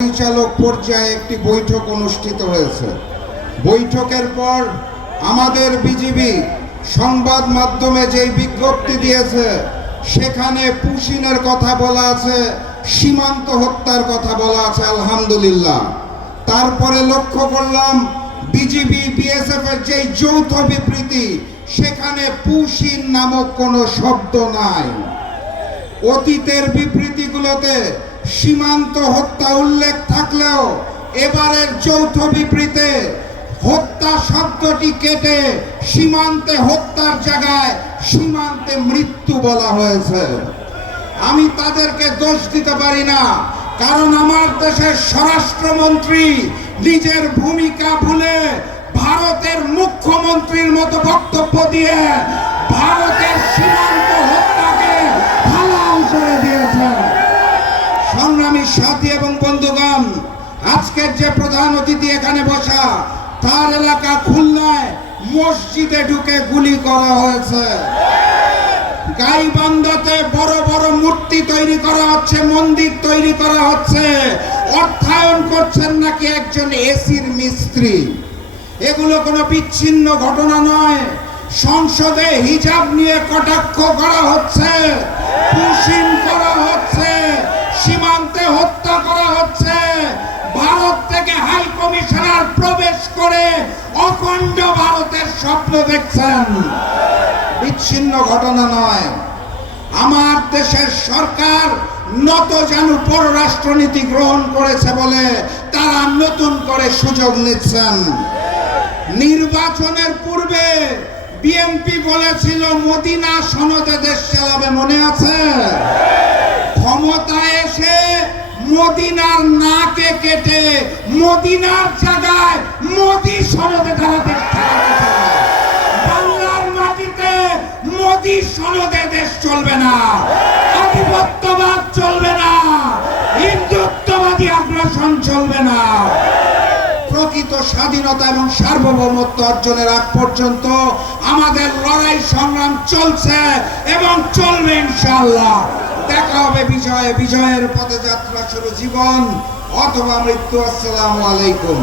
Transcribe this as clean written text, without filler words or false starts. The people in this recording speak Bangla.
পরিচালক পর্যায়ে একটি বৈঠক অনুষ্ঠিত হয়েছে। বৈঠকের পর আমাদের বিজিবি সংবাদ মাধ্যমে যে বিজ্ঞপ্তি দিয়েছে সেখানে পুশিনের কথা বলা আছে, সীমান্ত হত্যার কথা বলা আছে। আলহামদুলিল্লাহ। তারপরে লক্ষ্য করলাম বিজিবি বিএসএফ এর যে যৌথ বিবৃতি সেখানে পুশিন নামক কোনো শব্দ নাই। অতীতের বিবৃতিগুলোতে সীমান্ত হত্যা উল্লেখ থাকলেও এবারের যৌথ বিবৃতিতে হত্যা শব্দটি কেটে সীমান্তে হত্যার জায়গায় সীমান্তে মৃত্যু বলা হয়েছে। আমি তাদেরকে দোষ দিতে পারি না, কারণ আমার দেশের স্বরাষ্ট্রমন্ত্রী নিজের ভূমিকা ভুলে ভারতের মুখ্যমন্ত্রীর মতো বক্তব্য দিয়ে ভারতের সীমান্ত হত্যাকে হালাল করে দিয়েছেন। সংগ্রামী সাথী এবং বন্ধুগণ, আজকের যে প্রধান অতিথি এখানে বসা, তার এলাকা খুলনায় মসজিদে ঢুকে গুলি করা হয়েছে। গাইবান্ধাতে বড় বড় মূর্তি তৈরি করা হচ্ছে, মন্দির তৈরি করা হচ্ছে, অর্থায়ন করছেন নাকি একজন এসির মিস্ত্রি। এগুলো কোনো বিচ্ছিন্ন ঘটনা নয়। সংসদে হিজাব নিয়ে কটাক্ষ করা হচ্ছে, পুশিন করা হচ্ছে, সীমান্তে হত্যা করা হচ্ছে। ভারত থেকে হাই কমিশনার প্রবেশ করে অখণ্ড ভারতের স্বপ্ন দেখছেন। বিচ্ছিন্ন ঘটনা নয়। আমার দেশের সরকার নতজানু পররাষ্ট্রনীতি গ্রহণ করেছে বলে তারা নতুন করে সুযোগ নিচ্ছেন। নির্বাচনের পূর্বে বিএনপি বলেছিল মদিনা সনদে দেশ চালাবে, মনে আছে? ক্ষমতায় এসে মদিনার নাকে কেটে মদিনার জায়গায় মোদি সনদে তারা দেশ চালাতে চায়। বাংলার মাটিতে মোদি সনদে দেশ চলবে না, আধিপত্যবাদ চলবে না, হিন্দুত্ববাদী আগ্রাসন চলবে না। প্রকৃত স্বাধীনতা এবং সার্বভৌমত্ব অর্জনের আগ পর্যন্ত আমাদের লড়াই সংগ্রাম চলছে এবং চলবে ইনশাআল্লাহ। দেখা হবে বিজয়ে। বিজয়ের পথে যাত্রা শুরু জীবন অথবা মৃত্যু। আসসালামু আলাইকুম।